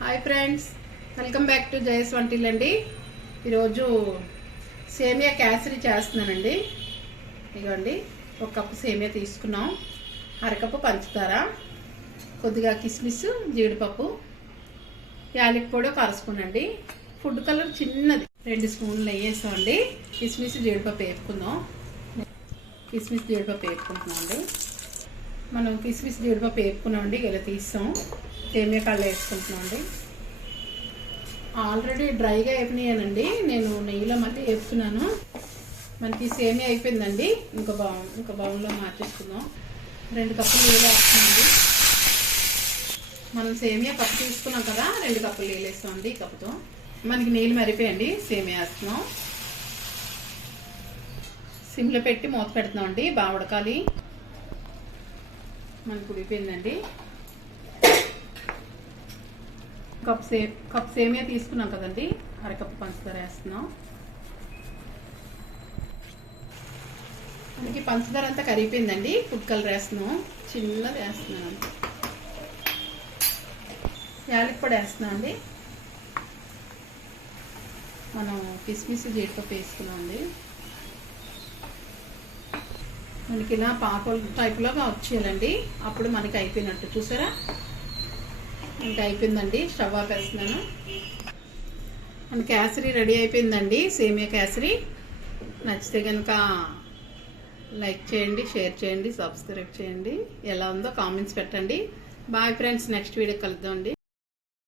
Hi friends, welcome back to Jaya svantaillu అండి. ఈరోజు సేమియా కేసరి చేస్తున్నానండి. ఇదిగోండి, ఒక కప్పు సేమియా తీసుకున్నాం, అరకప్పు పంచదార, కొద్దిగా కిస్మిస్, జీడిపప్పు, యాలక్ పొడి ఒక అర స్పూన్ అండి, ఫుడ్ కలర్ చిన్నది 2 స్పూన్లు వేసామండి. కిస్మిస్ జీడిపప్పు వేపుకుందాం. కిస్మిస్ జీడిపప్పు వేపుకుంటున్నాం అండి. మనం కిస్మిస్ జీడిపప్పు వేపుకున్నామండి, ఇలా తీస్తాం. సేమియా కళ్ళు వేసుకుంటున్నాం అండి. ఆల్రెడీ డ్రైగా వేపినాయనండి, నేను నెయ్యిలో మళ్ళీ వేపుతున్నాను. మనకి సేమియా అయిపోయిందండి. ఇంకో బౌల్లో మార్చేసుకుందాం. 2 కప్పులు నీళ్ళు వేస్తున్నామండి. మనం సేమియా కప్పు తీసుకున్నాం కదా, 2 కప్పులు నీళ్ళు వేస్తామండి. ఈ కప్పుతో మనకి నీళ్ళు మరిపోయండి. సేమియా వేస్తున్నాం, సిమ్లో పెట్టి మూత పెడుతున్నాం అండి. బాగా ఉడకాలి. మనకు ఉడిపోయిందండి. కప్ సేమియా తీసుకున్నాం కదండి, అరకప్పు పంచదార వేస్తున్నాం. మనకి పంచదార అంతా కరిగిపోయిందండి. ఫుడ్ కలర్ వేస్తున్నాం, చిన్నది వేస్తున్నాను. యాలక్ పొడి వేస్తున్నాం అండి. మనం కిస్మిస్ జీడిపప్పు వేసుకున్నాం అండి. మనకి ఇలా పాపల టైప్లో వచ్చేయాలండి, అప్పుడు మనకి అయిపోయినట్టు. చూసారా, ఇంకా అయిపోయిందండి. స్టవ్ ఆపేస్తున్నాను. మన కేసరి రెడీ అయిపోయిందండి, సేమియా కేసరి. నచ్చితే కనుక లైక్ చేయండి, షేర్ చేయండి, సబ్స్క్రైబ్ చేయండి. ఎలా ఉందో కామెంట్స్ పెట్టండి. బాయ్ ఫ్రెండ్స్, నెక్స్ట్ వీడియో కలుద్దామండి.